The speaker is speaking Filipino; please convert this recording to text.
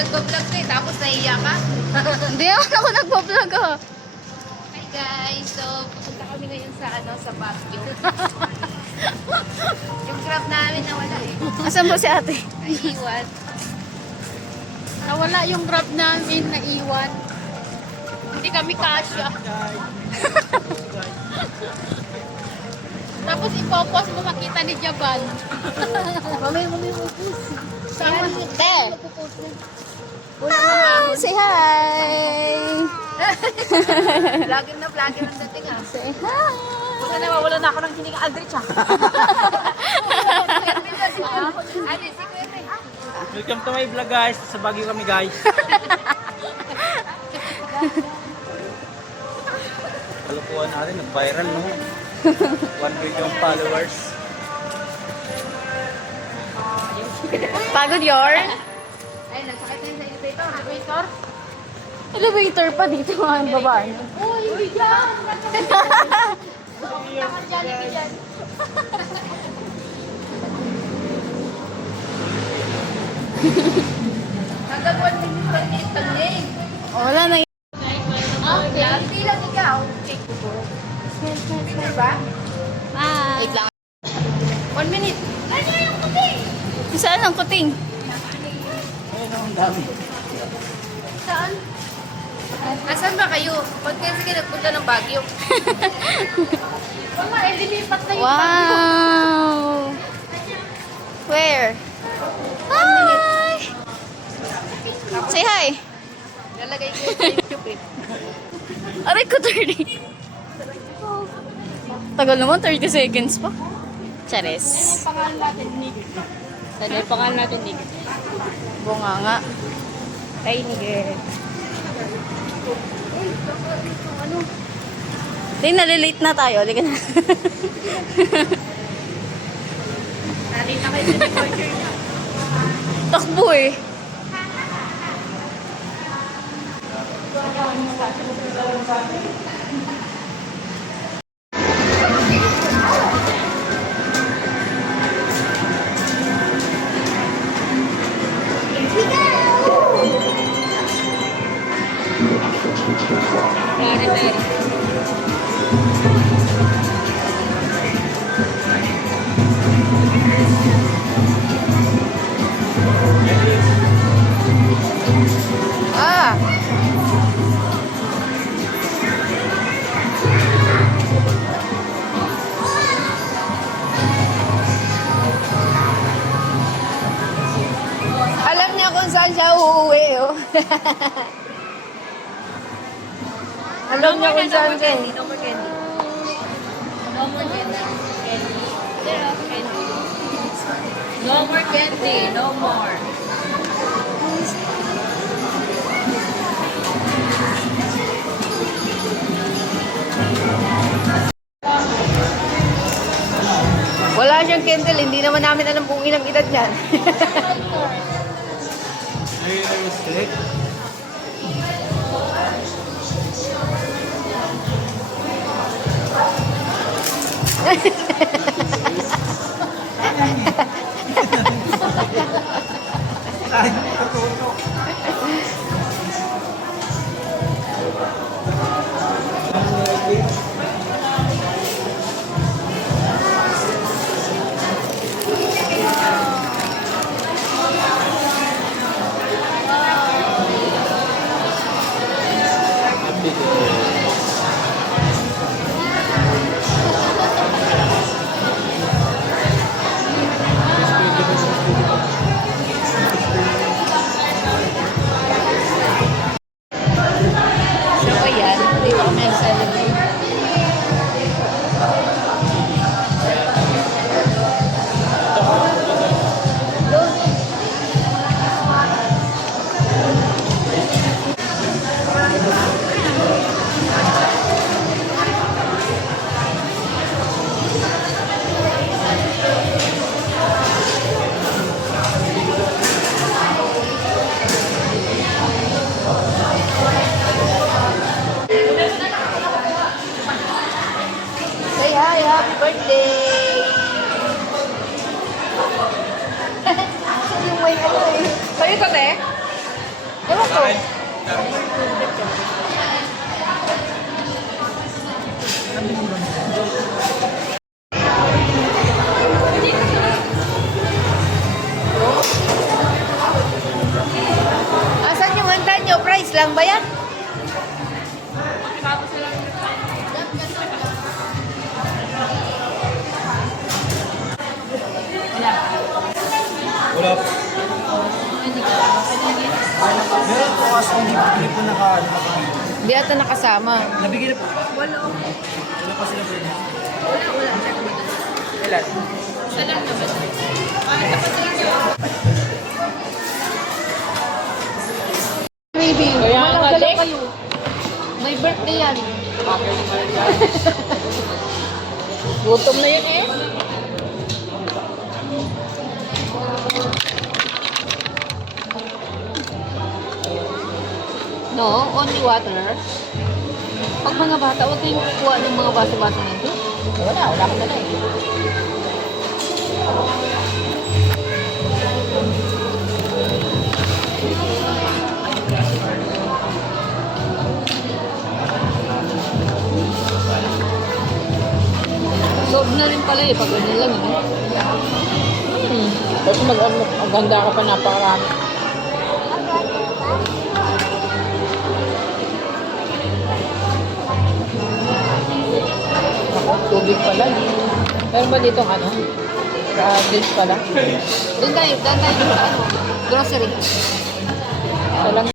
nagpa-vlog ka eh, tapos naiiyak ka. Hindi naman ako nagpa-vlog ah. Hi guys, so pupunta kami ngayon sa sa Baguio. Yung grab namin nawala eh. Asan ba si ate? Naiiwan. Nawala yung grab namin, naiwan. Hindi kami kasya. Tapos ipopos mo makita ni Jabal. Mami, Sama Te! Hi! Say hi! vlogger na vlogger ang dating ah. Say hi! Wala na, wala na ako ng hininga Aldrich ah. Ate, si Kuya. Welcome to my vlog guys. Sa Baguio kami guys. Kalukuhan natin, nag-viral no. 1 million followers. Pagod yor? Ay, nagsakit na yun sa elevator. Elevator pa dito mga babae. Uy, yan! Hanggang 1 minute lang dito lang. Wala na Okay. Hindi lang ikaw. Picture ba? Hi! Wait lang. 1 minute. Ano yung kuting? Saan ang kuting? Ayun ang dami. Saan? Asan ba kayo? Ba't kayo sige nagpunta ng Baguio? Mama, eh, dilipat na yung Wow! Where? Hi! Say hi! Lalagay ko yung sa YouTube eh. Aray ko, 30. Tagal naman, 30 seconds pa. Charis. pangalan natin, Nick. Sana yung pangalan natin, Nick. Bunga nga. Kay Nick. Hindi, nalilate na tayo. Halika na. Nakita kayo sa recorder niya. Takbo eh. Ah! Alam niya kung saan siya uuwi oh. Alam niya kung saan siya. No more candy. No more candy. Candy. There, candy. No more candy. No more. Wala siyang candle, hindi naman namin alam kung ilang edad niyan. Ayun ang stick. Ay, katutok. So ayan, dito kami nag-celebrate. Say hi, happy birthday! Yung may ano eh. Sa'yo to, te? to? Asan yung handa nyo? Price lang ba yan? Wala po. Meron po kaso hindi po Hindi ata nakasama. nabigyan na po. Wala pa sila po. Ilan? Isa lang naman. Maybe. Kaya Walang nga, dalaw Dek. kayo. May birthday yan. Gutom na yun eh. No, only water. Pag mga bata, huwag kayong kukuha ng mga baso-baso nito. Wala ko na lang eh. Load na rin pala eh, pag ganyan lang eh. Tapos maganda ka pa napakarami. Ako, tubig pala. Meron ba dito ano? Drinks pala? Doon tayo sa ano, grocery. Walang